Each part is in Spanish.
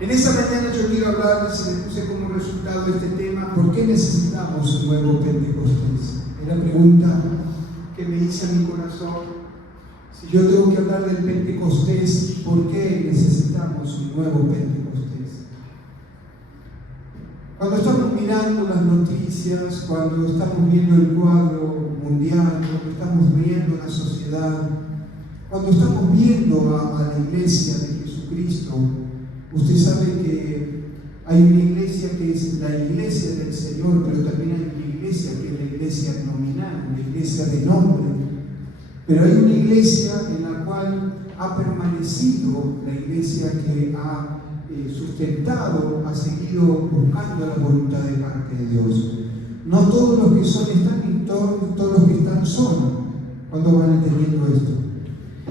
En esta mañana yo quiero hablarles y les puse como resultado este tema: ¿por qué necesitamos un nuevo Pentecostés? Es la pregunta que me hice a mi corazón. Si yo tengo que hablar del Pentecostés, ¿por qué necesitamos un nuevo Pentecostés? Cuando estamos mirando las noticias, cuando estamos viendo el cuadro mundial, cuando estamos viendo la sociedad, cuando estamos viendo a la iglesia de Jesucristo, usted sabe que hay una iglesia que es la iglesia del Señor, pero también hay una iglesia que es la iglesia nominal, una iglesia de nombre. Pero hay una iglesia en la cual ha permanecido, la iglesia que ha sustentado, ha seguido buscando la voluntad de parte de Dios. No todos los que son están y todos los que están son, cuando van entendiendo esto.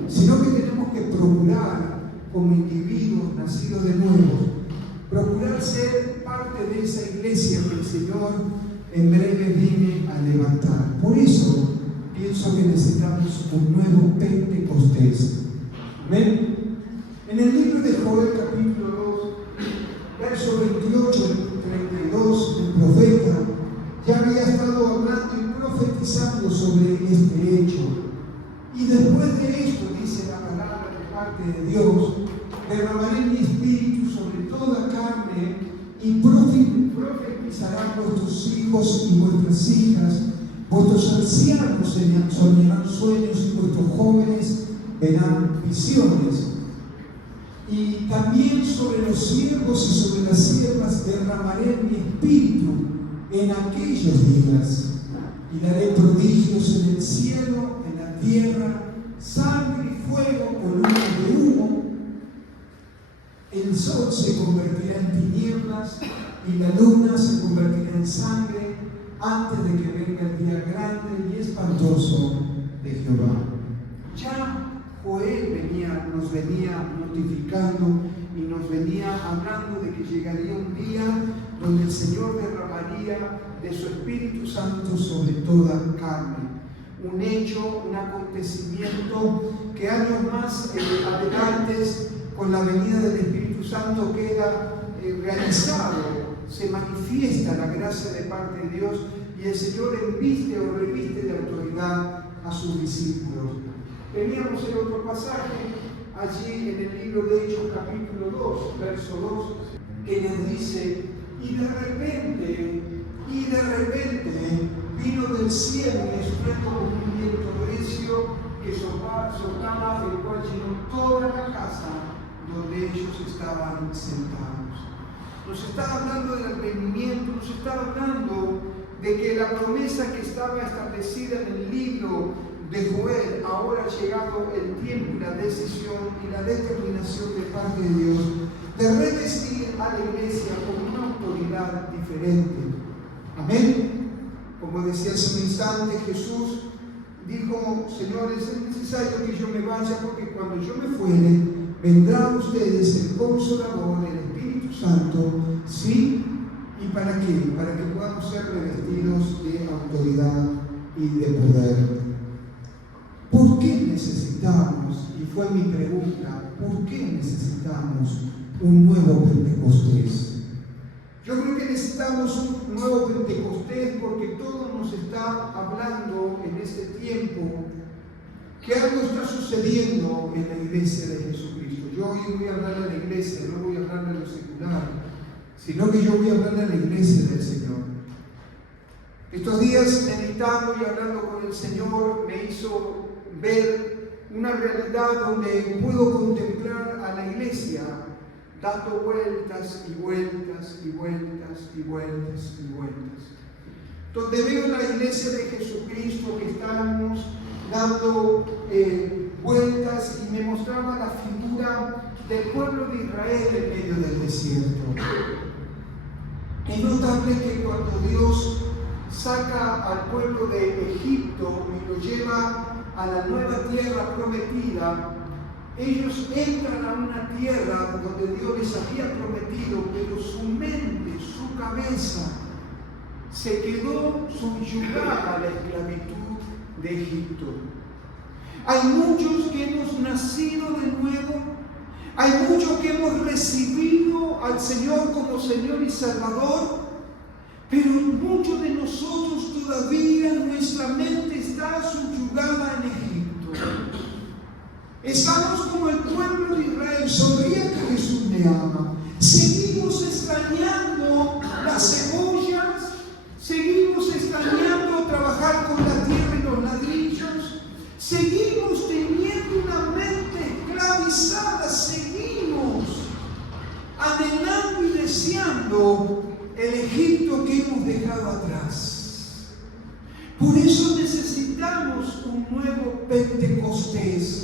Sino que tenemos que procurar, como individuos nacidos de nuevo, procurar ser parte de esa iglesia que el Señor en breve viene a levantar. Por eso pienso que necesitamos un nuevo Pentecostés. ¿Ven? En el libro de Joel, capítulo 2, verso 28 y 32, el profeta ya había estado hablando y profetizando sobre este hecho. Y después de esto, dice la palabra de parte de Dios, derramaré mi espíritu sobre toda carne y profetizarán vuestros hijos y vuestras hijas, vuestros ancianos soñarán sueños y vuestros jóvenes verán visiones. Y también sobre los siervos y sobre las siervas derramaré mi espíritu en aquellos días, y daré prodigios en el cielo, en la tierra, sangre y fuego, columnas de humo. El sol se convertirá en tinieblas y la luna se convertirá en sangre antes de que venga el día grande y espantoso de Jehová. Ya Joel nos venía notificando y nos venía hablando de que llegaría un día donde el Señor derramaría de su Espíritu Santo sobre toda carne. Un hecho, un acontecimiento que años más adelante, con la venida del Espíritu Santo, queda realizado. Se manifiesta la gracia de parte de Dios y el Señor enviste o reviste de autoridad a sus discípulos. Teníamos el otro pasaje allí en el libro de Hechos, capítulo 2, verso 2, que nos dice: y de repente vino del cielo un estruendo como un viento recio que soltaba, el cual llenó toda la casa donde ellos estaban sentados. Nos está hablando del advenimiento, nos está hablando de que la promesa que estaba establecida en el libro de Joel, ahora ha llegado el tiempo y la decisión y la determinación de parte de Dios de revestir a la iglesia con una autoridad diferente. Amén. Como decía hace un instante, Jesús dijo: señores, es necesario que yo me vaya, porque cuando yo me fuere, vendrá a ustedes el Consolador, el Espíritu Santo, ¿sí? ¿Y para qué? Para que podamos ser revestidos de autoridad y de poder. ¿Por qué necesitamos? Y fue mi pregunta: ¿por qué necesitamos un nuevo Pentecostés? Yo creo que necesitamos un nuevo Pentecostés porque todo nos está hablando en este tiempo que algo está sucediendo en la iglesia de Jesucristo. Yo hoy voy a hablar de la iglesia, no voy a hablar de lo secular, sino que yo voy a hablar de la iglesia del Señor. Estos días, meditando y hablando con el Señor, me hizo ver una realidad donde puedo contemplar a la iglesia dando vueltas y vueltas y vueltas y vueltas y vueltas. Donde veo la iglesia de Jesucristo que estamos dando vueltas, y me mostraba la figura del pueblo de Israel en medio del desierto. Es notable que cuando Dios saca al pueblo de Egipto y lo lleva a la nueva tierra prometida, ellos entran a una tierra donde Dios les había prometido, pero su mente, su cabeza, se quedó subyugada a la esclavitud de Egipto. Hay muchos que hemos nacido de nuevo, hay muchos que hemos recibido al Señor como Señor y Salvador, pero muchos de nosotros todavía nuestra mente está subyugada en Egipto. Estamos como el pueblo de Israel. Sonríe que Jesús me ama. Seguimos extrañando las cebollas, seguimos extrañando trabajar con la tierra y los ladrillos, seguimos teniendo una mente esclavizada, seguimos anhelando y deseando el Egipto que hemos dejado atrás. Por eso necesitamos un nuevo Pentecostés.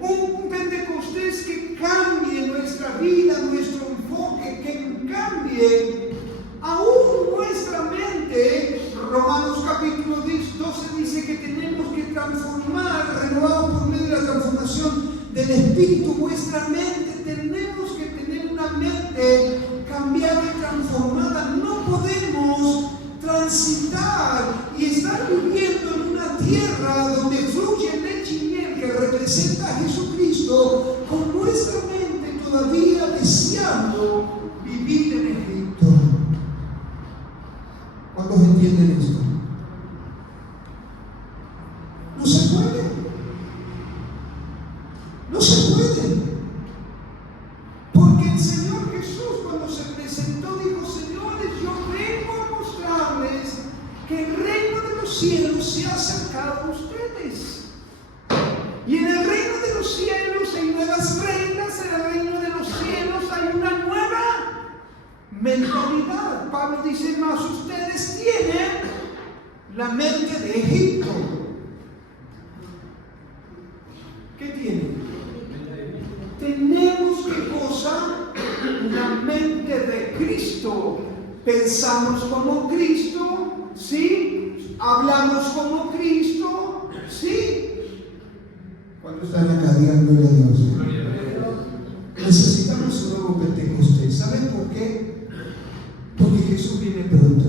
Un Pentecostés que cambie nuestra vida, nuestro enfoque, que cambie aún nuestra mente. Romanos capítulo 12 dice que tenemos que transformar, renovados por medio de la transformación del Espíritu, vuestra mente. Tenemos que tener una mente cambiada y transformada. No podemos transitar y estar viviendo en una tierra donde fluye leche y miel, que representa a Jesucristo, con nuestra mente todavía deseando vivir en Egipto. ¿Cuántos entienden esto? No se puede. No se puede. Porque el Señor Jesús, cuando se presentó, dijo: señores, yo vengo a mostrarles que el reino de los cielos se ha acercado a ustedes. Y en el reino de los cielos hay nuevas reglas, en el reino de los cielos hay una nueva mentalidad. Pablo dice más: ustedes tienen la mente de Egipto. ¿Qué tienen? Tenemos, ¿qué cosa? Una mente de Cristo. Pensamos como Cristo, ¿sí? Hablamos como Cristo, ¿sí? ¿Cuántos están acá? Digan gloria a Dios. Necesitamos un nuevo Pentecostés. ¿Saben por qué? Porque Jesús viene pronto.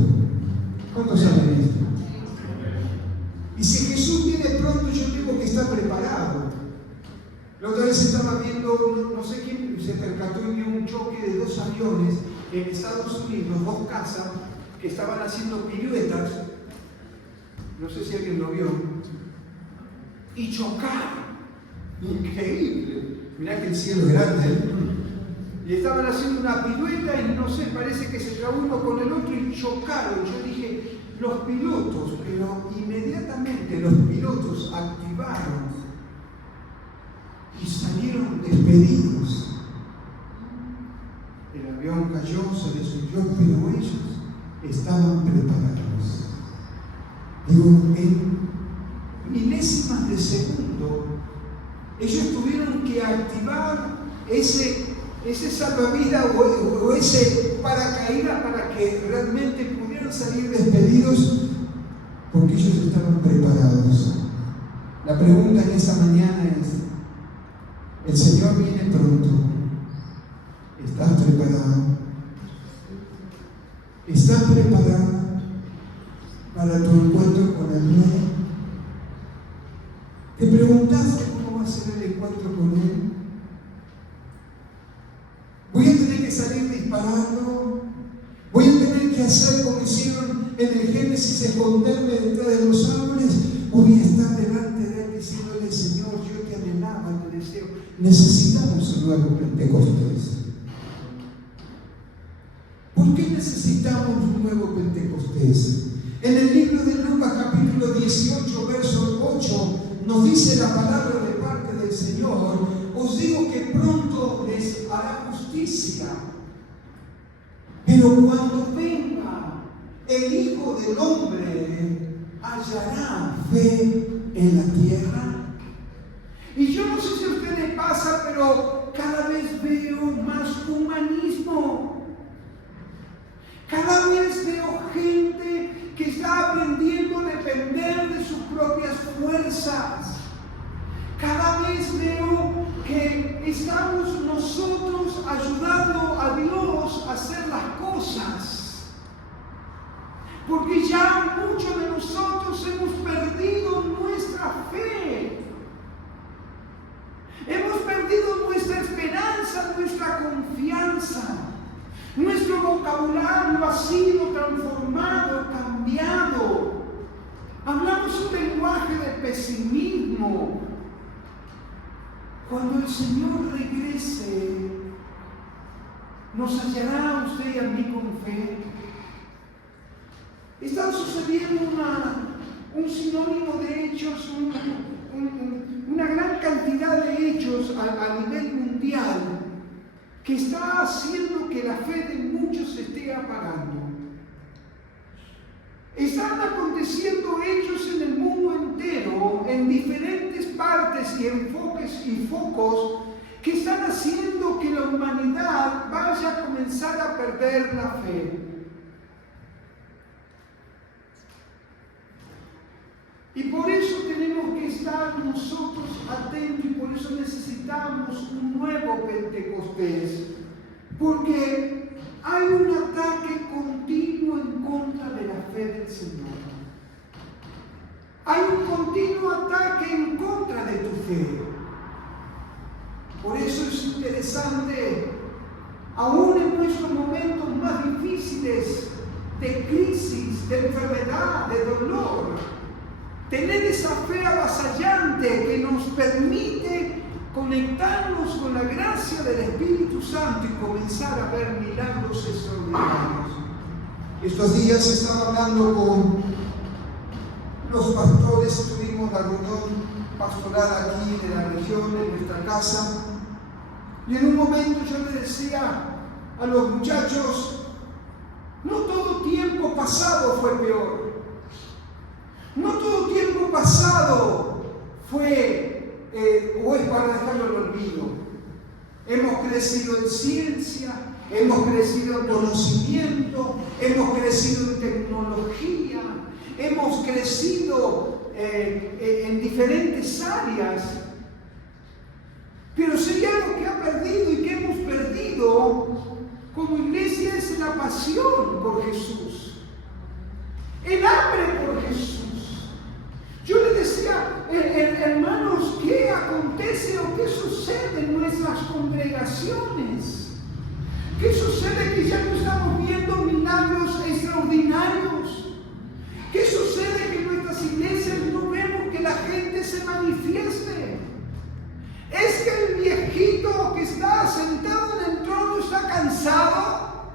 ¿Cuántos saben esto? Y si Jesús viene pronto, yo digo que está preparado. La otra vez estaba viendo, no sé quién se percató y vio un choque de dos aviones en Estados Unidos, dos casas que estaban haciendo piruetas. No sé si alguien lo vio. Y chocaron. Increíble. Mirá que el cielo es grande, ¿eh? Y estaban haciendo una pirueta y no sé, parece que se trabó uno con el otro y chocaron. Yo dije, los pilotos, pero inmediatamente los pilotos activaron y salieron despedidos. El avión cayó, se destruyó, pero ellos estaban preparados. Digo, en milésimas de segundo, ellos tuvieron que activar ese salvavidas o ese paracaídas para que realmente pudieran salir despedidos, porque ellos estaban preparados. La pregunta en esta mañana es: el Señor viene pronto. ¿Estás preparado? ¿Estás preparada para tu encuentro con el Rey? ¿Te preguntaste cómo va a ser el encuentro con Él? ¿Voy a tener que salir disparando? ¿Voy a tener que hacer como hicieron en el Génesis, esconderme detrás de los árboles? ¿O voy a estar delante de Él diciéndole: Señor, yo te anhelaba, te deseo? Necesitamos un nuevo Pentecostés. ¿Por qué necesitamos un nuevo Pentecostés? En el libro de Lucas capítulo 18, verso 8, nos dice la palabra de parte del Señor: os digo que pronto les hará justicia, pero cuando venga el Hijo del Hombre, ¿hallará fe en la tierra? Y yo no sé si a ustedes les pasa, pero cada vez veo más humanismo. Cada vez veo gente que está aprendiendo a depender de sus propias fuerzas. Cada vez veo que estamos nosotros ayudando a Dios a hacer las cosas. Porque ya muchos de nosotros hemos perdido nuestra fe. Hemos perdido nuestra esperanza, nuestra confianza. nuestro vocabulario ha sido transformado, cambiado. Hablamos un lenguaje de pesimismo. Cuando el Señor regrese, ¿nos hallará a usted y a mí con fe? Está sucediendo un sinónimo de hechos, una gran cantidad de hechos a nivel mundial que está haciendo que la fe de muchos se esté apagando. Están aconteciendo hechos en el mundo entero, en diferentes partes y enfoques y focos, que están haciendo que la humanidad vaya a comenzar a perder la fe. Y por eso tenemos que estar nosotros atentos, y por eso necesitamos un nuevo Pentecostés, porque hay un ataque continuo en contra de la fe del Señor. Hay un continuo ataque en contra de tu fe. Por eso es interesante, aún en nuestros momentos más difíciles, de crisis, de enfermedad, de dolor, tener esa fe avasallante que nos permite conectarnos con la gracia del Espíritu Santo y comenzar a ver milagros extraordinarios. Estos días estaba hablando con los pastores, tuvimos la reunión pastoral aquí en la región, en nuestra casa, y en un momento yo le decía a los muchachos, no todo tiempo pasado fue peor. No todo tiempo pasado fue o es para dejarlo en el olvido. Hemos crecido en ciencia, hemos crecido en conocimiento, hemos crecido en tecnología, hemos crecido en diferentes áreas. Pero si hay algo que ha perdido y que hemos perdido como iglesia es la pasión por Jesús, el hambre por Jesús. Yo le decía, hermanos, ¿qué acontece o qué sucede en nuestras congregaciones? ¿Qué sucede que ya no estamos viendo milagros extraordinarios? ¿Qué sucede que en nuestras iglesias no vemos que la gente se manifieste? ¿Es que el viejito que está sentado en el trono está cansado?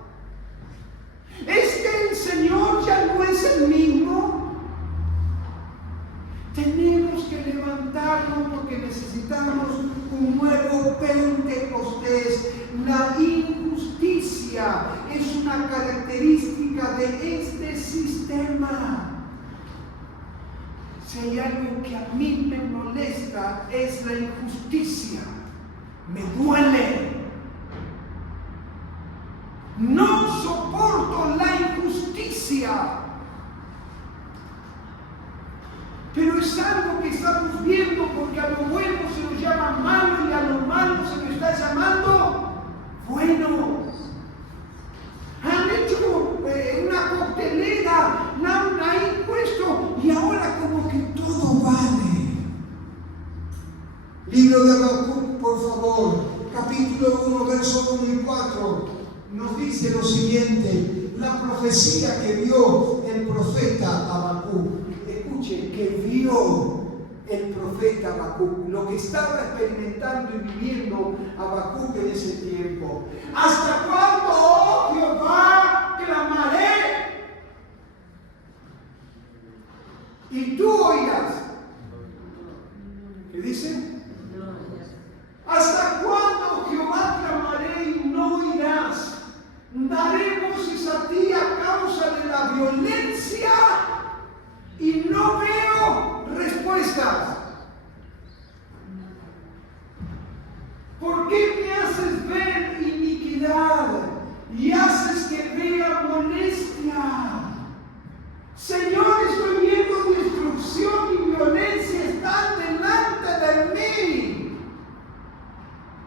¿Es que el Señor ya no es el mismo? Tenemos que levantarnos porque necesitamos un nuevo Pentecostés. La injusticia es una característica de este sistema. Si hay algo que a mí me molesta es la injusticia. Me duele. No soporto la injusticia. Pero es algo que estamos viendo porque a lo bueno se nos llama malo y a lo malo se nos está llamando bueno. Han hecho una coctelera, la han ahí puesto y ahora como que todo vale. Libro de Habacuc, por favor, capítulo 1, verso 1 y 4, nos dice lo siguiente, la profecía que vio el profeta Habacuc. Que vio el profeta Habacuc, lo que estaba experimentando y viviendo Habacuc en ese tiempo. ¿Hasta cuándo, oh Jehová, clamaré? Y tú oirás. ¿Qué dice? ¿Hasta cuándo, Jehová, clamaré y no oirás? Daré voces a ti a causa de la violencia y no veo respuestas. ¿Por qué me haces ver iniquidad y haces que vea molestia? Señor, estoy viendo destrucción y violencia están delante de mí.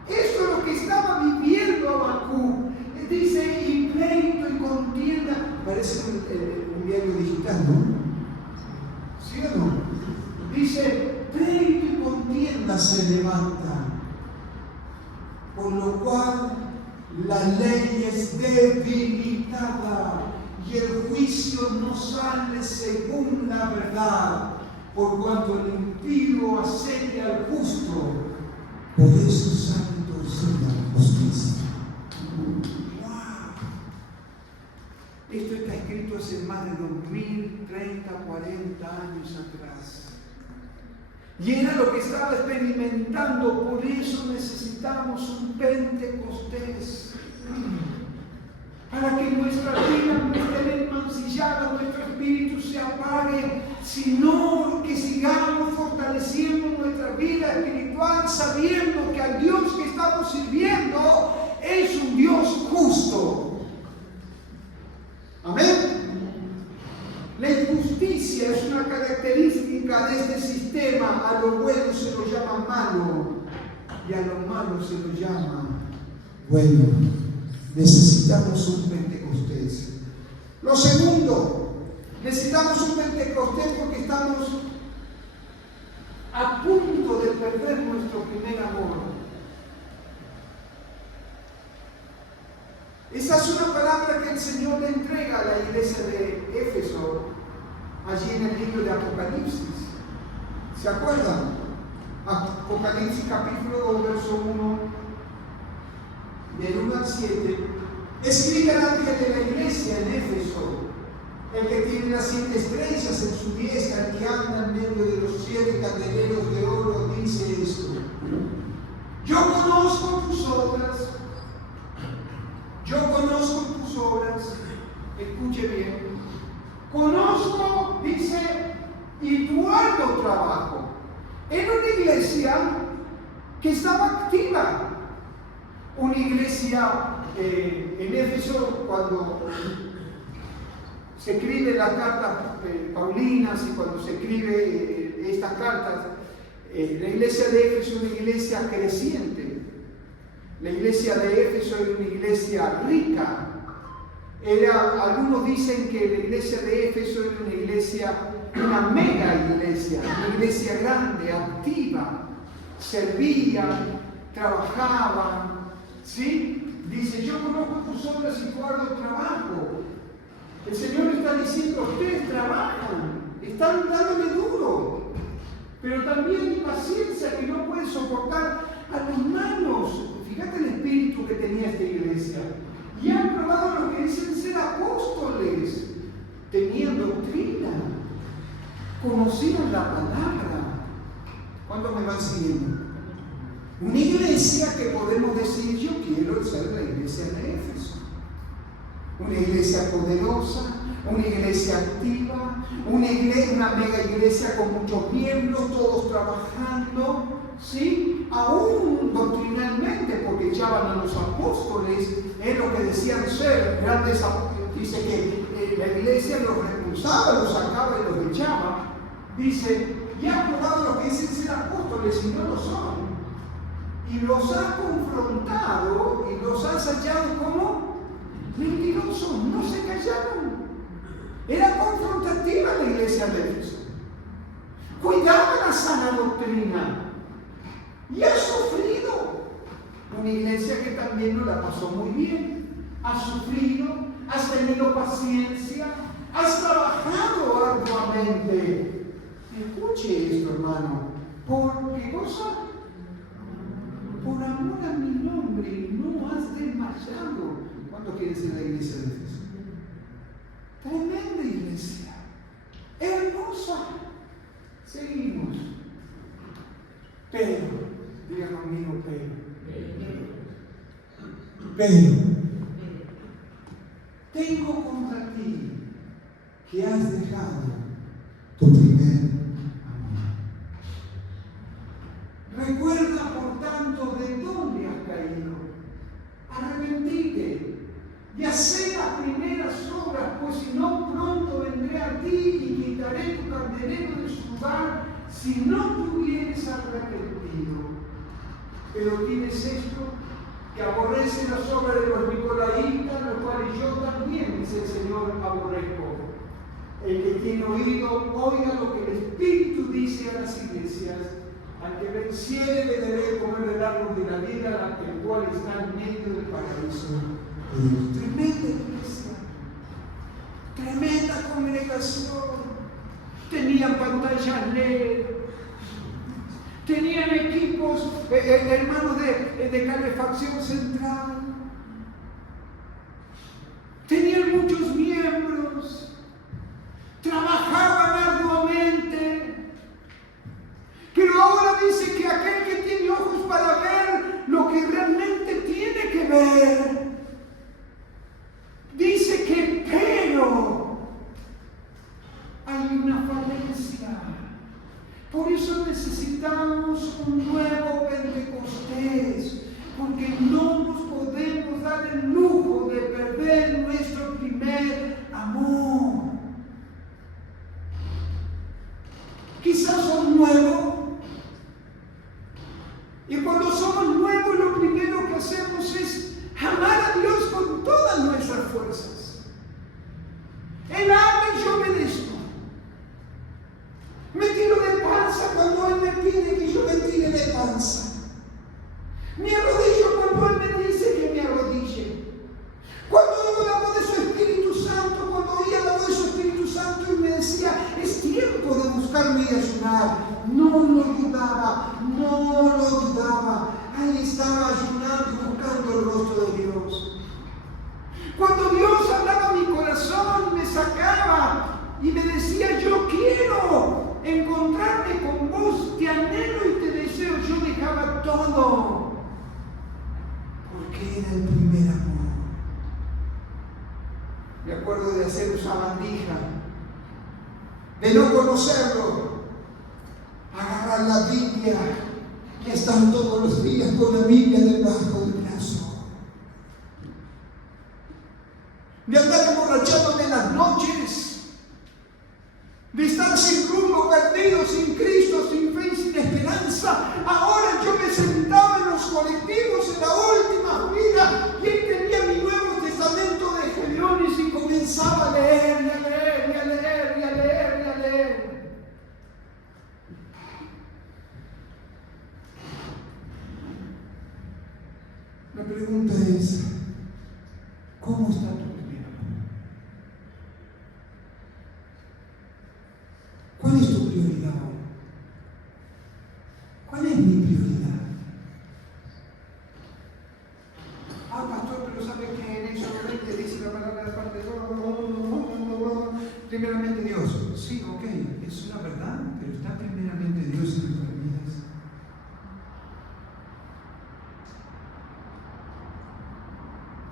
Esto es lo que estaba viviendo Habacuc. Dice, y pleito y contienda. Parece un diario digital, ¿no? ¿Sí o no? Dice, pleito y contienda se levantan, por lo cual La ley es debilitada y el juicio no sale según la verdad, por cuanto el impío asedia al justo, por eso sale torcida la justicia. ¡Wow! Esto está escrito hace más de 2000, 30, 40 años atrás. Y era lo que estaba experimentando, por eso necesitamos un Pentecostés. Para que nuestra vida no esté mancillada, nuestro espíritu se apague, sino que sigamos fortaleciendo nuestra vida espiritual, sabiendo que al Dios que estamos sirviendo es un Dios justo. Amén. La injusticia es una característica de este sistema. A lo bueno se lo llama malo y a lo malo se lo llama bueno. Necesitamos un Pentecostés. Lo segundo, necesitamos un Pentecostés porque estamos a punto de perder nuestro primer amor. Esa es una palabra que el Señor le entrega a la iglesia de Éfeso, allí en el libro de Apocalipsis. ¿Se acuerdan? Apocalipsis capítulo 2, verso 1, del 1 al 7. Escribe al ángel de la iglesia en Éfeso, el que tiene las 7 estrellas en su diestra, el que anda en medio de los 7 candeleros de oro, dice esto: yo conozco tus obras. Yo conozco tus obras, escuche bien, conozco, dice, y tu arduo trabajo. Era una iglesia que estaba activa, una iglesia en Éfeso, cuando se escriben las cartas paulinas y cuando se escribe estas cartas, la iglesia de Éfeso es una iglesia creciente. La iglesia de Éfeso era una iglesia rica. Algunos dicen que la iglesia de Éfeso era una iglesia, una mega iglesia, una iglesia grande, activa, servían, trabajaban, ¿sí? Dice: yo conozco tus obras y tu arduo trabajo. El Señor está diciendo: ustedes trabajan, están dándole duro, pero también hay paciencia que no pueden soportar a los malos. Fíjate el espíritu que tenía esta iglesia. Y han probado lo que dicen ser apóstoles. Tenían doctrina. Conocían la palabra. ¿Cuántos me van siguiendo? Una iglesia que podemos decir: yo quiero ser la iglesia de Éfeso. Una iglesia poderosa, una iglesia activa, una mega iglesia con muchos miembros, todos trabajando. ¿Sí? Aún doctrinalmente, porque echaban a los apóstoles en lo que decían ser grandes apóstoles. Dice que la iglesia los repulsaba, los sacaba y los echaba. Dice: y han probado lo que dicen ser apóstoles y no lo son. Y los has confrontado y los has hallado como mentirosos. No se callaron. Era confrontativa la iglesia de Éfeso. Cuidaba la sana doctrina. Y ha sufrido. Una iglesia que también no la pasó muy bien. Has sufrido, has tenido paciencia, has trabajado arduamente. Escuche esto, hermano. ¿Por qué cosa? Por amor a mi nombre no has desmayado. ¿Cuánto quiere decir la iglesia de Éfeso? Tremenda iglesia. Hermosa. Seguimos. Pero, diga conmigo, pero, tengo contra ti que has dejado tu primer amor. Recuerda, por tanto, de dónde has caído. Arrepentite y hacé las primeras obras, pues si no, pronto vendré a ti y quitaré tu candelero de su lugar, si no te hubieres arrepentido. Pero tienes esto, que aborrece las obras de los nicolaitas, los cuales yo también, dice el Señor, aborrezco. El que tiene oído, oiga lo que el Espíritu dice a las iglesias. Al que venciere le daré comer del árbol de la vida, el cual está en medio del paraíso de Dios. Tremenda iglesia, tremenda congregación. Tenían pantallas LED, tenían equipos, hermanos, de calefacción central, tenían muchos miembros, trabajaban arduamente. Pero ahora dice que aquel que tiene ojos para ver lo que realmente tiene que ver, dice que pero hay una falencia. Por eso necesitamos un nuevo Pentecostés, porque no nos podemos dar el lujo de perder nuestro primer amor. Quizás son nuevos, y cuando somos nuevos lo primero que hacemos es amar a Dios con todas nuestras fuerzas. Él habla y yo obedezco. Me tiro de panza cuando Él me pide que yo me tire de panza. Me arrodillo cuando Él me dice que me arrodille. Cuando oigo la voz de su Espíritu Santo, cuando oía la voz de su Espíritu Santo y me decía, es tiempo de buscarme y ayunar. No lo dudaba, no lo dudaba. Ahí estaba ayunando y buscando el rostro de Dios. Cuando Dios hablaba a mi corazón, me sacaba y me decía, yo quiero encontrarme con vos, te anhelo y te deseo. Yo dejaba todo, porque era el primer amor. Me acuerdo de hacer esa bandija, de no conocerlo, agarrar la Biblia y estar todos los días con la Biblia debajo del brazo, de andar emborrachándome en las noches, de estar sin rumbo, perdido, sin Cristo, sin fe y sin esperanza. Ahora yo me sentaba en los colectivos en la última fila y él tenía mi Nuevo Testamento de Gedeones y comenzaba a leer y a leer y a leer y a leer y a leer. La pregunta es, ¿cómo está tu primer amor? ¿Cuál es tu prioridad hoy? ¿Cuál es mi prioridad? Ah, pastor, pero ¿sabe que en Exodus dice la palabra de parte de Dios? Primeramente Dios. Sí, ok, es una verdad, pero está primeramente Dios en nuestras vidas.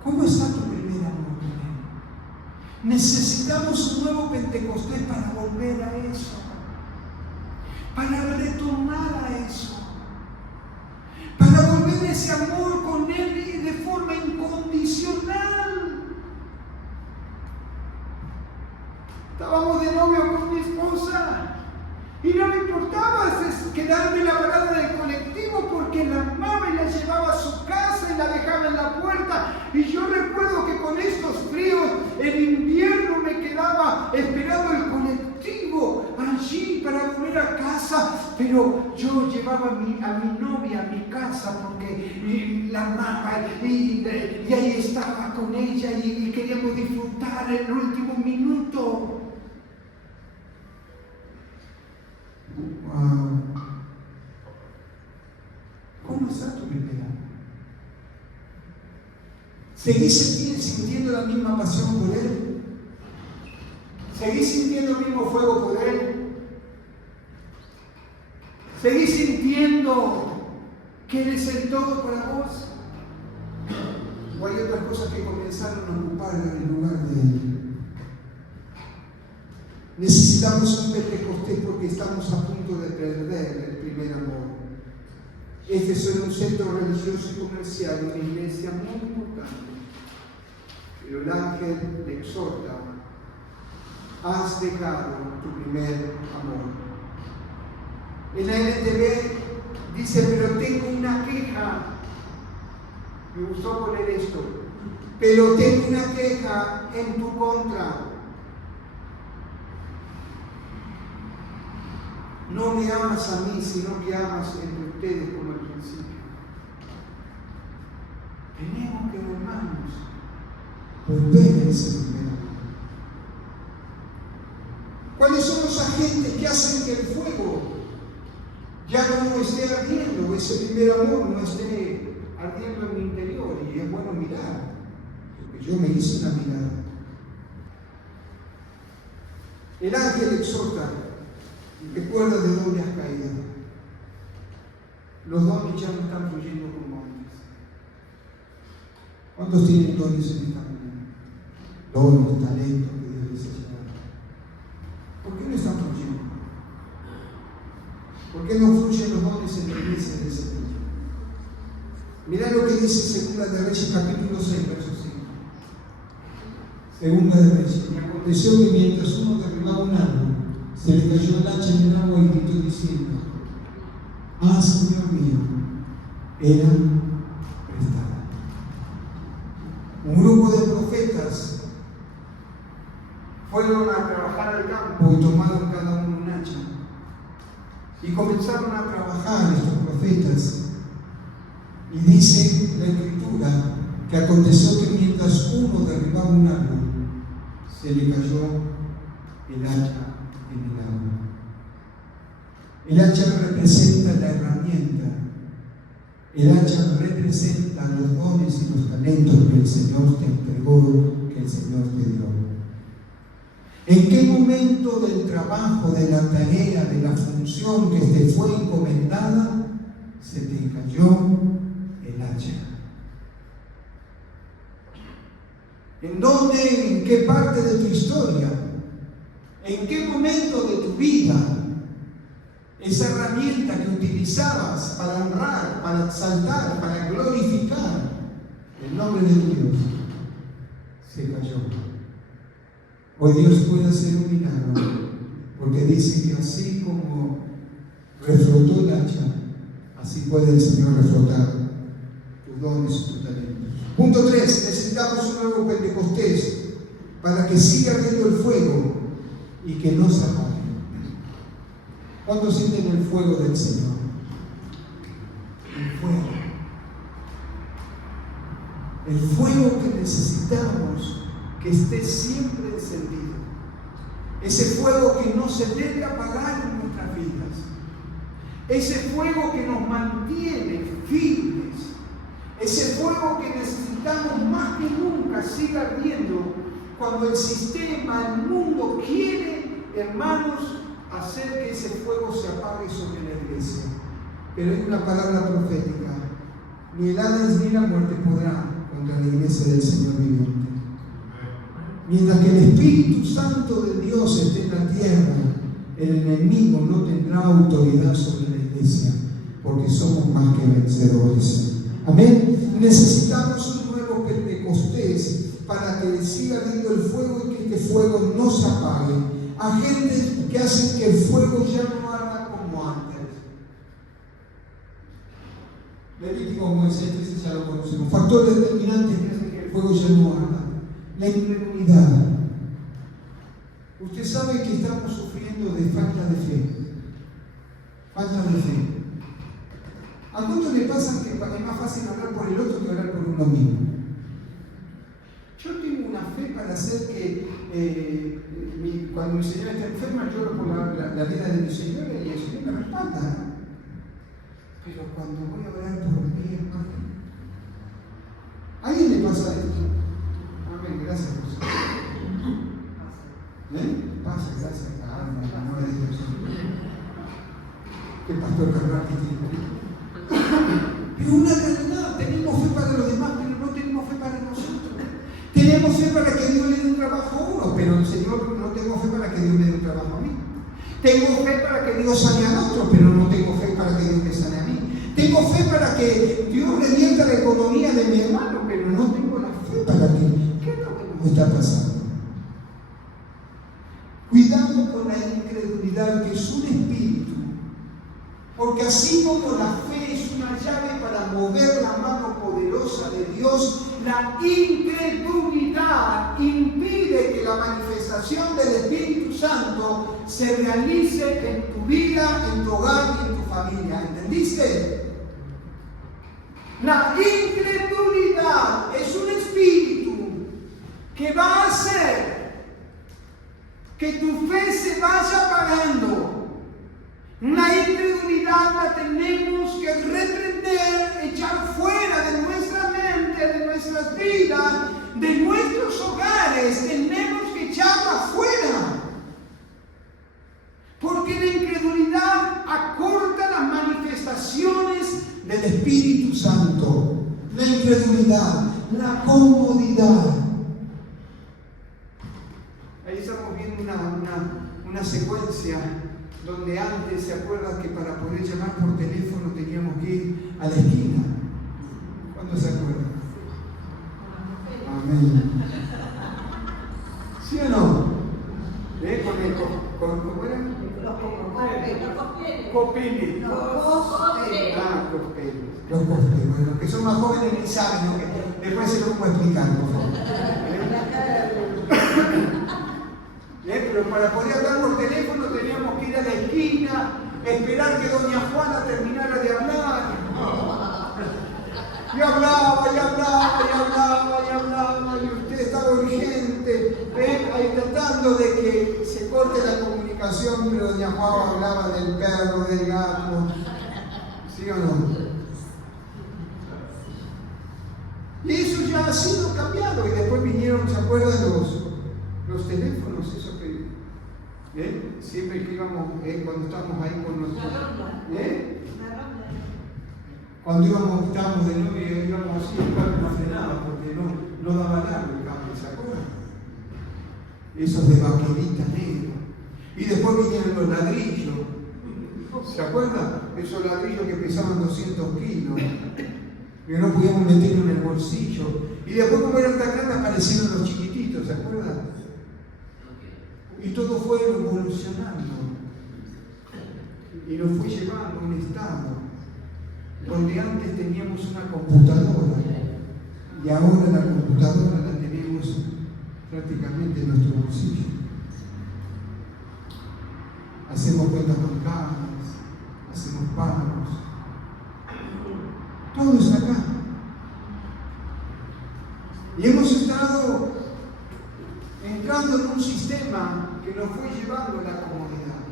¿Cómo está tu primer amor con Él? Necesitamos un nuevo Pentecostés para volver a eso, para retornar a eso, para volver a ese amor con Él y de forma incondicional. Estábamos de novio con mi esposa y no me importaba quedarme la parada del colectivo porque la amaba y la llevaba a su casa y la dejaba en la puerta. Y yo recuerdo que con estos fríos, en invierno me quedaba esperando el colectivo allí para volver a casa, pero yo llevaba a mi novia a mi casa porque la amaba y ahí estaba con ella y queríamos disfrutar el último minuto. Wow. ¿Cómo está tu primer amor? ¿Seguís sintiendo la misma pasión por Él? ¿Seguís sintiendo el mismo fuego por Él? ¿Seguís sintiendo que Él es el todo para vos? ¿O hay otras cosas que comenzaron a ocupar el lugar de Él? Necesitamos un Pentecostés porque estamos a punto de perder el primer amor. Este es un centro religioso y comercial, una iglesia muy importante. Pero el ángel le exhorta: has dejado tu primer amor. En la NTV dice: pero tengo una queja. Me gustó poner esto. Pero tengo una queja en tu contra. no me amas a mí, sino que amas entre ustedes como al principio. Tenemos que, hermanos, volver a ese primer amor. ¿Cuáles son los agentes que hacen que el fuego ya no esté ardiendo, ese primer amor no esté ardiendo en mi interior? Y es bueno mirar, porque yo me hice una mirada. El ángel exhorta, recuerda de dónde has caído. Los dones ya no están fluyendo como antes. ¿Cuántos tienen dones en esta mañana? Dones, talentos que Dios les ha llamado. ¿Por qué no están fluyendo? ¿Por qué no fluyen los dones en la iglesia de ese día? Mirá lo que dice Segunda de Reyes, capítulo 6, verso 5. Segunda de Reyes. Y aconteció que mientras uno derribaba un árbol, se le cayó el hacha en el agua y gritó diciendo: ¡Ah, Señor mío! Era prestada. Un grupo de profetas fueron a trabajar al campo y tomaron cada uno un hacha. Y comenzaron a trabajar estos profetas. Y dice la Escritura que aconteció que mientras uno derribaba un árbol, se le cayó el hacha en el agua. El hacha representa la herramienta. El hacha representa los dones y los talentos que el Señor te entregó, que el Señor te dio. ¿En qué momento del trabajo, de la tarea, de la función que te fue encomendada, se te cayó el hacha? ¿En dónde, en qué parte de tu historia, en qué momento de tu vida, esa herramienta que utilizabas para honrar, para exaltar, para glorificar el nombre de Dios, se cayó? Hoy Dios puede hacer un milagro, porque dice que así como reflotó el hacha, así puede el Señor reflotar tus dones y tus talentos. Punto 3. Necesitamos un nuevo Pentecostés para que siga ardiendo el fuego y que no se apague. ¿Cuántos sienten el fuego del Señor? El fuego. El fuego que necesitamos que esté siempre encendido. Ese fuego que no se debe apagar en nuestras vidas. Ese fuego que nos mantiene firmes. Ese fuego que necesitamos más que nunca siga ardiendo cuando el sistema, el mundo quiere, hermanos, hacer que ese fuego se apague sobre la iglesia. Pero hay una palabra profética: ni el Hades ni la muerte podrá contra la iglesia del Señor viviente. Mientras que el Espíritu Santo de Dios esté en la tierra, el enemigo no tendrá autoridad sobre la iglesia, porque somos más que vencedores. Amén. Necesitamos un nuevo Pentecostés para que siga ardiendo el fuego y que este fuego no se apague. Agentes que hacen que el fuego ya no arda como antes. Levítico, Moisés, ya lo conocemos. Factores determinantes que hacen que el fuego ya no arda. La incredulidad. Usted sabe que estamos sufriendo de falta de fe. Falta de fe. ¿A cuántos le pasa que es más fácil hablar por el otro que hablar por uno mismo? Yo tengo una fe para hacer que cuando mi señora está enferma, lloro por la vida de mi señora y el Señor me respalda. Pero cuando voy a orar por mí, hermano, ¿a alguien le pasa esto? Amén, gracias por eso. Pasa, gracias. No le digas. Que el pastor Carrati tiene. Pero una realidad, tenemos fe para los demás, pero no tenemos fe para nosotros. Tenemos fe para que Dios le dé un trabajo a uno, pero el Señor no tengo fe para que Dios me dé un trabajo a mí. Tengo fe para que Dios sane a otro, pero no tengo fe para que Dios me sane a mí. Tengo fe para que Dios revierta la economía de mi hermano, pero no tengo la fe para que. ¿Qué es lo que nos está pasando? Cuidado con la incredulidad, que es un espíritu. Porque así como la fe es una llave para mover la mano poderosa de Dios, la incredulidad impide que la manifestación del Espíritu Santo se realice en tu vida, en tu hogar y en tu familia. ¿Entendiste? La incredulidad es un espíritu que va a hacer que tu fe se vaya apagando. La incredulidad la tenemos que reprender, echar fuera de nuestra mente, de nuestras vidas, de nuestros hogares. Tenemos que echarla fuera. Porque la incredulidad acorta las manifestaciones del Espíritu Santo. La incredulidad, la comodidad. Ahí estamos viendo una secuencia donde antes, ¿se acuerdan que para poder llamar por teléfono teníamos que ir a la esquina? ¿Cuándo se acuerdan? Amén. ¿Sí o no? ¿Cómo era? Copini. Los copeles. Bueno, los que son más jóvenes ni saben, ¿no? Que después se lo puedo explicar, por favor. Pero para poder hablar por teléfono teníamos que ir a la esquina, esperar que doña Juana terminara de hablar. Y hablaba, y usted estaba urgente, ahí tratando de que se corte la comunicación, pero doña Juana hablaba del perro, del gato. ¿Sí o no? Y eso ya ha sido cambiado, y después vinieron, ¿se acuerdan los teléfonos, eso que siempre que íbamos, cuando estábamos ahí con nosotros, cuando estábamos de novio, íbamos así, el cambio no frenaba porque no daba largo el cambio, ¿se acuerdan? Esos de vaquerita negro. Y después vinieron los ladrillos, ¿se acuerdan? Esos ladrillos que pesaban 200 kilos, que no podíamos meterlo en el bolsillo. Y después, como eran tan grandes, aparecieron los chiquititos, ¿se acuerdan? Y todo fue evolucionando y nos fue llevando a un estado donde antes teníamos una computadora y ahora la computadora la tenemos prácticamente en nuestro bolsillo. Hacemos cuentas bancarias, hacemos pagos, todo está acá. Y hemos estado entrando en un sistema que nos fue llevando a la comodidad.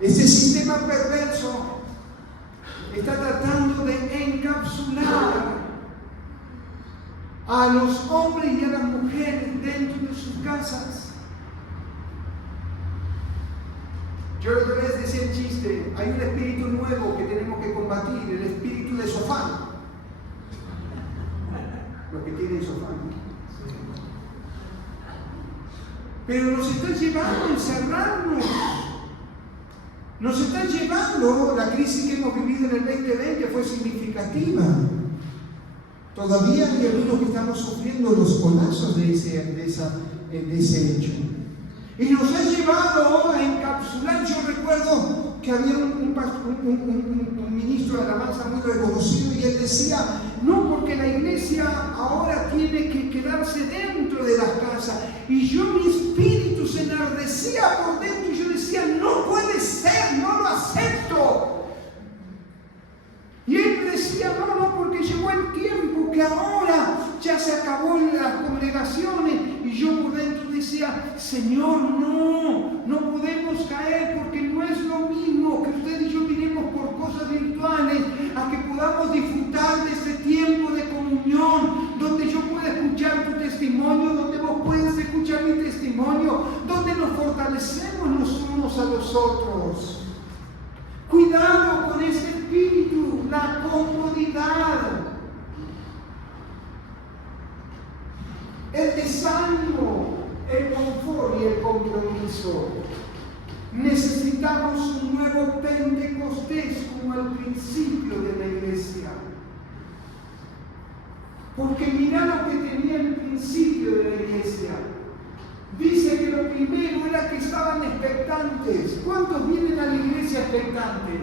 Este sistema perverso está tratando de encapsular a los hombres y a las mujeres dentro de sus casas. Yo la otra vez decía el chiste, hay un espíritu nuevo que tenemos que combatir, el espíritu de sofá. Los que tienen sofá. Pero nos está llevando a encerrarnos. Nos está llevando, la crisis que hemos vivido en el 2020 fue significativa. Todavía hay algunos que estamos sufriendo los colapsos de ese hecho. Y nos ha llevado a encapsular. Yo recuerdo que había un ministro de alabanza muy reconocido y él decía, no, porque la iglesia ahora tiene que quedarse dentro de las casas. Y yo, mi espíritu se enardecía por dentro y yo decía, no puede ser, no lo acepto. Y él decía, no, porque llegó el tiempo que ahora ya se acabó en las congregaciones. Y yo por dentro decía, Señor, no podemos caer porque no es lo mismo que usted y yo vinimos por cosas virtuales a que podamos disfrutar de este tiempo de comunión, donde yo pueda escuchar tu testimonio, donde vos puedas escuchar mi testimonio, donde nos fortalecemos los unos a los otros. Cuidado con ese espíritu, la comodidad, el desánimo, el confort y el compromiso. Necesitamos un nuevo Pentecostés como al principio de la iglesia. Porque mira lo que tenía el principio de la iglesia. Dice que lo primero era que estaban expectantes. ¿Cuántos vienen a la iglesia expectantes?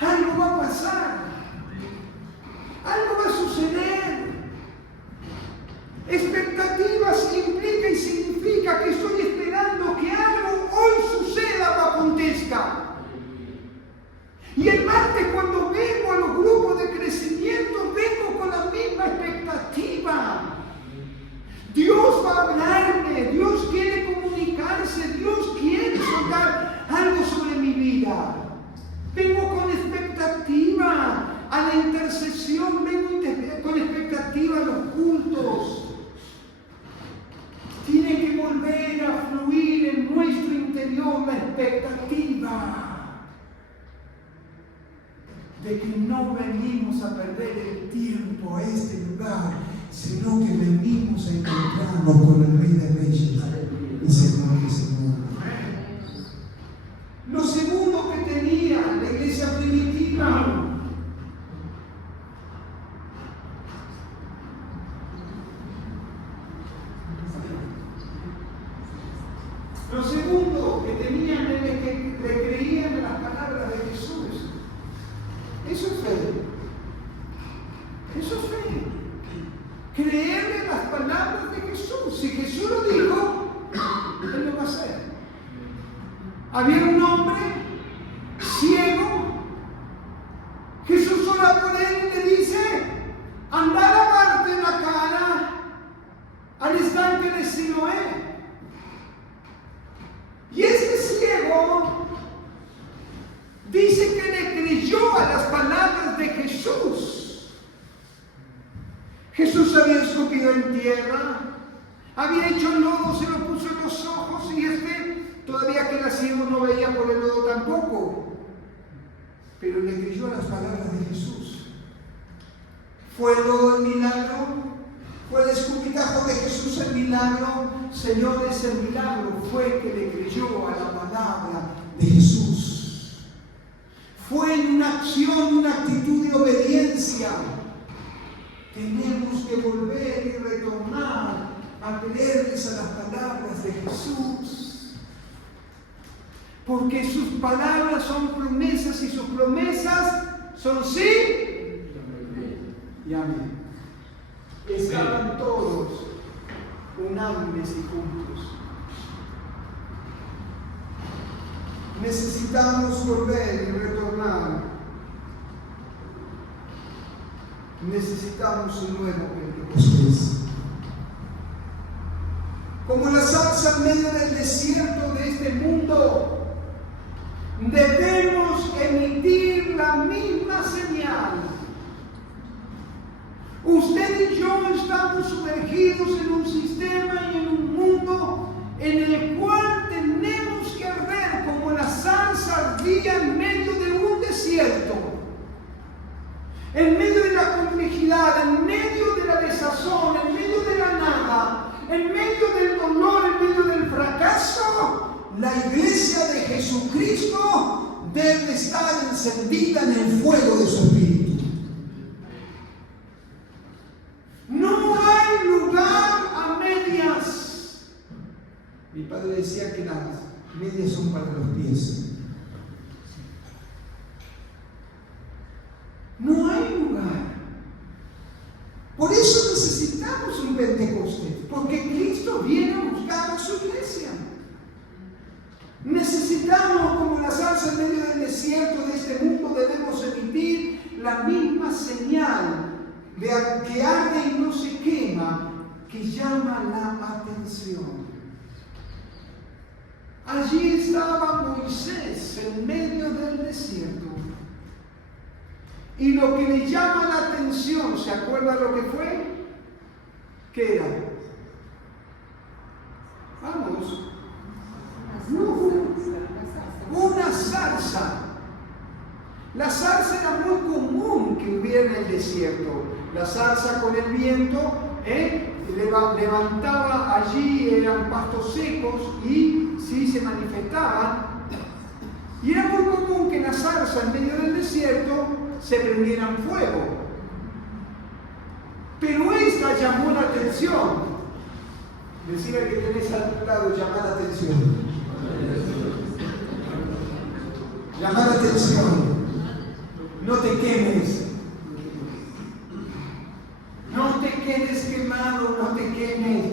Algo va a pasar. Algo va a suceder. la intercesión, vengo con expectativa a los cultos. Tiene que volver a fluir en nuestro interior la expectativa de que no venimos a perder el tiempo a este lugar, sino que venimos a encontrarnos con el Rey de Reyes y Señor de Señores. Lo segundo que tenía la iglesia primitiva, lo segundo que tenían es que le creían en las palabras de Jesús. Eso es fe. Eso es fe. Creerle en las palabras de Jesús. Si Jesús lo dijo, Él lo va a hacer. Había un hombre ciego. Jesús ora por él y le dice: anda a lavarte la cara al estanque de Siloé. Y este ciego dice que le creyó a las palabras de Jesús. Jesús había escupido en tierra, había hecho lodo, se lo puso en los ojos, y todavía que era ciego no veía por el lodo tampoco. Pero le creyó a las palabras de Jesús. ¿Fue el lodo el milagro? ¿Fue el escupitajo de Jesús el milagro? Señores, el milagro fue que le creyó a la palabra de Jesús. Fue en una acción, una actitud de obediencia. Tenemos que volver y retornar a creerles a las palabras de Jesús. Porque sus palabras son promesas y sus promesas son sí y amén. Estaban todos unánimes y juntos. Necesitamos volver y retornar. Necesitamos un nuevo Pentecostés. Como la salsa en medio del desierto de este mundo, debemos emitir la misma señal. Usted y yo estamos sumergidos en un sistema y en un mundo en el cual tenemos que arder como la salsa ardía en medio de un desierto, en medio de la complejidad, en medio de la desazón, en medio de la nada, en medio del dolor, en medio del fracaso. La iglesia de Jesucristo debe estar encendida en el fuego de su espíritu. No hay lugar a medias. Mi padre decía que las medias son para los pies. No hay lugar. Por eso necesitamos un Pentecostés, porque Cristo viene a buscar a su iglesia. Necesitamos, como la salsa en medio del desierto de este mundo, debemos emitir la misma señal de que arde y no se quema, que llama la atención. Allí estaba Moisés en medio del desierto. Y lo que le llama la atención, ¿se acuerda lo que fue? ¿Qué era? Vamos. Una zarza. La zarza era muy común que hubiera en el desierto. La zarza con el viento levantaba allí, eran pastos secos y sí se manifestaban. Y era muy común que en la zarza en medio del desierto se prendieran fuego. Pero esta llamó la atención. Decirle que tenés al lado, llamar la atención. Llamar la atención. No te quemes. No te quedes quemado, no te quemes.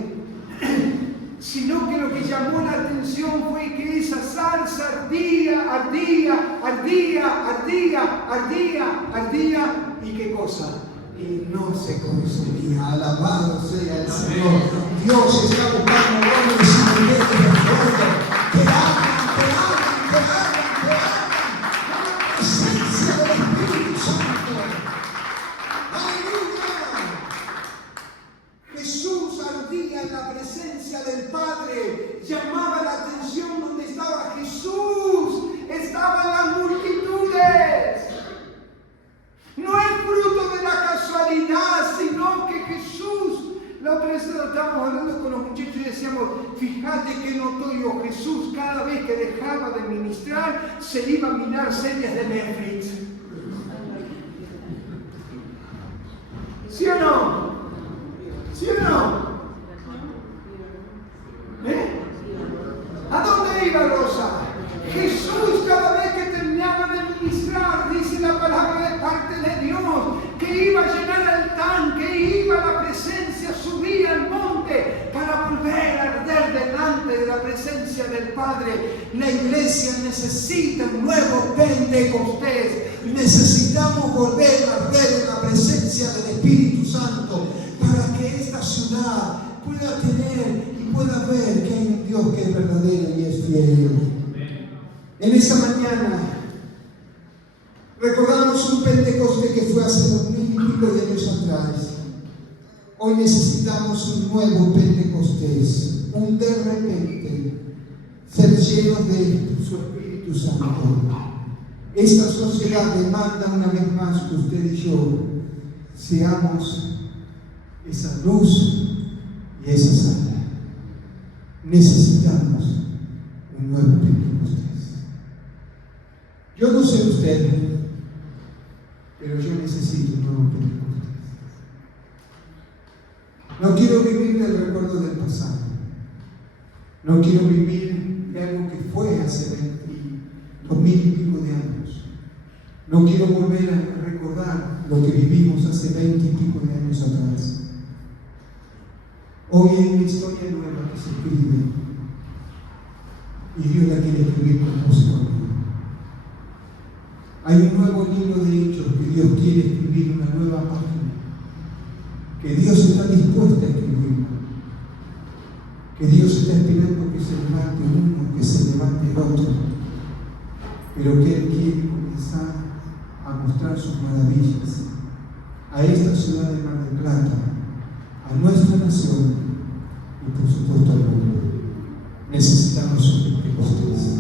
Sino que lo que llamó la atención fue que esa salsa ardía. ¿Y qué cosa? Y no se consumía. Alabado sea el Señor. Dios está buscando hombres y mujeres de fuego que hagan. La presencia del Espíritu Santo. decíamos, fíjate qué notorio Jesús, cada vez que dejaba de ministrar, se iba a mirar series de Netflix. ¿Sí o no? ¿Sí o no? ¿A dónde iba Rosa? Jesús, cada vez que terminaba de ministrar, dice la palabra de parte de Dios, que iba a llenar el tanque, iba a la presencia, subía al monte para volver a arder delante de la presencia del Padre. La iglesia necesita un nuevo Pentecostés. Necesitamos volver a arder en la presencia del Espíritu Santo para que esta ciudad pueda tener y pueda ver que hay un Dios que es verdadero y es fiel. En esa mañana recordamos un Pentecostés que fue hace 2000 y pico de años atrás. Hoy necesitamos un nuevo Pentecostés, un de repente, ser llenos de su Espíritu Santo. Esta sociedad demanda una vez más que usted y yo seamos esa luz y esa sal. Necesitamos un nuevo Pentecostés. Yo no sé usted, pero yo necesito un nuevo Pentecostés. No quiero vivir del recuerdo del pasado. No quiero vivir de algo que fue hace 2000 y pico de años. No quiero volver a recordar lo que vivimos hace 20 y pico de años atrás. Hoy hay una historia nueva que se escribe y Dios la quiere escribir con vos y conmigo. Hay un nuevo libro de hechos que Dios quiere escribir, una nueva página, que Dios está dispuesto a escribir, que Dios está esperando que se levante uno, que se levante el otro, pero que Él quiere comenzar a mostrar sus maravillas a esta ciudad de Mar del Plata, a nuestra nación y por supuesto al mundo. Necesitamos un Pentecostés.